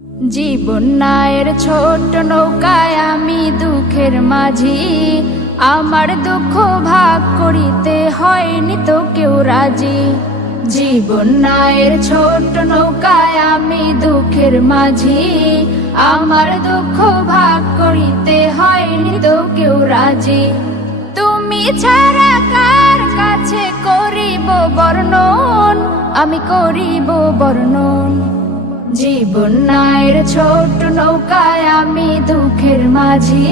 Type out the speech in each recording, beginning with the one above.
জীবন নায়ের ছোট নৌকায় আমি দুঃখের মাঝি, আমার দুঃখ ভাগ করিতে হয়নি তো কেউ রাজি। জীবন নায়ের ছোট নৌকায় আমি দুঃখের মাঝি, আমার দুঃখ ভাগ করিতে হয়নি তো কেউ রাজি। তুমি ছাড়া কার কাছে করিব বর্ণন, আমি করিব বর্ণন। জীবন নায়ের ছোট নৌকায় আমি দুঃখের মাঝি,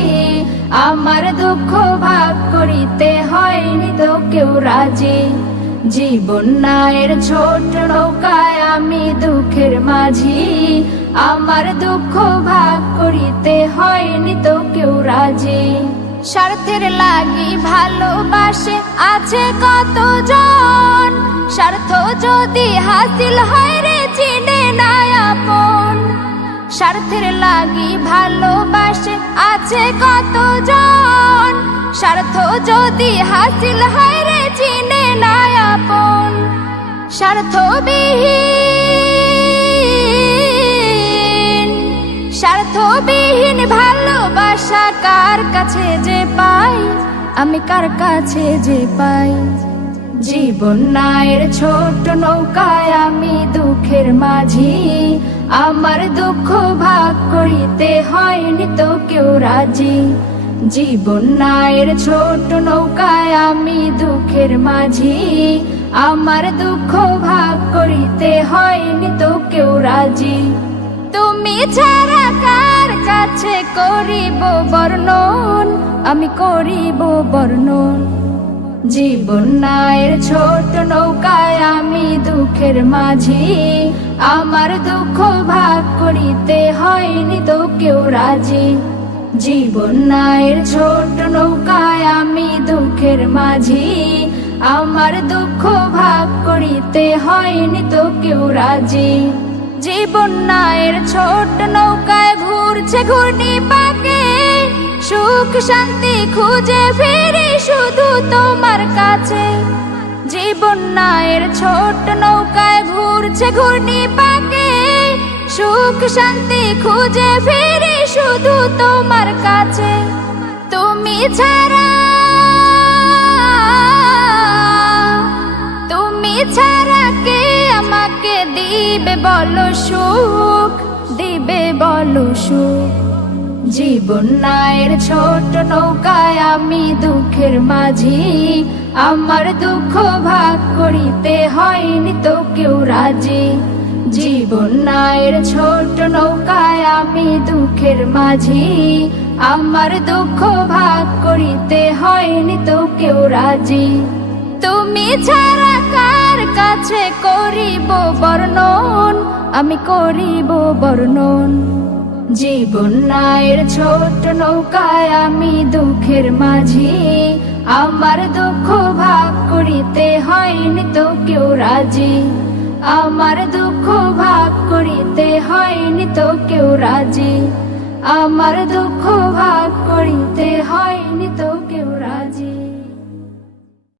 আমার দুঃখ ভাগ করিতে হয়নি তো কেউ রাজি। জীবন নায়ের ছোট নৌকায় আমি দুঃখের মাঝি, আমার দুঃখ ভাগ করিতে হয়নি তো কেউ রাজি। স্বার্থের লাগি ভালোবাসে আছে কতজন, স্বার্থ যদি হাসিল হয় রে চিনে না আপন। স্বার্থের লাগি ভালোবাসে আছে কতজন, স্বার্থ যদি হাসিল হয় রে চিনে না আপন। স্বার্থবিহীন ভালোবাসা কার কাছে যে পাই, আমি কার কাছে যে পাই। জীবন নায়ের ছোট নৌকায় আমি দুঃখের মাঝি, আমার দুঃখ ভাগ করিতে হয়নি তো কেউ রাজি। জীবন নায়ের ছোট নৌকায় আমি দুঃখের মাঝি, আমার দুঃখ ভাগ করিতে হয়নি তো কেউ রাজি। তুমি ছাড়া কার কাছে করিব বর্ণন, আমি করিব বর্ণন। জীবন নায়ের ছোট নৌকায় আমি দুঃখের মাঝি, আমার দুঃখ ভাগ করিতে হয়নি তো কেউ রাজি। জীবন নায়ের ছোট নৌকায় আমি দুঃখের মাঝি, আমার দুঃখ ভাগ করিতে হয়নি তো কেউ রাজি। জীবন নায়ের ছোট নৌকায় ঘুরছে ঘূর্ণি পাকে, সুখ শান্তি খুঁজে ফিরি শুধু তোমার কাছে। জীবন নায়ের ছোট নৌকায় ঘুরছে ঘূর্ণি পাকে, সুখ শান্তি খুঁজে ফিরি শুধু তোমার কাছে। তুমি ছাড়া কে আমাকে দিবে বলো সুখ, দিবে বলো সুখ। জীবন নায়ের ছোট নৌকায় আমি দুঃখের মাঝি, আমার দুঃখ ভাগ করিতে হয়নি তো কেউ রাজি। জীবন নায়ের ছোট নৌকায় আমি দুঃখের মাঝি, আমার দুঃখ ভাগ করিতে হয়নি তো কেউ রাজি। তুমি ছাড়া কার কাছে করিব বর্ণন, আমি করিব বর্ণন। জীবন নায়ের ছোট নৌকায় আমি দুঃখের মাঝি, আমার দুঃখ ভাগ করিতে হয়নি তো কেউ রাজি। আমার দুঃখ ভাগ করিতে হয়নি তো কেউ রাজি, আমার দুঃখ ভাগ করিতে হয়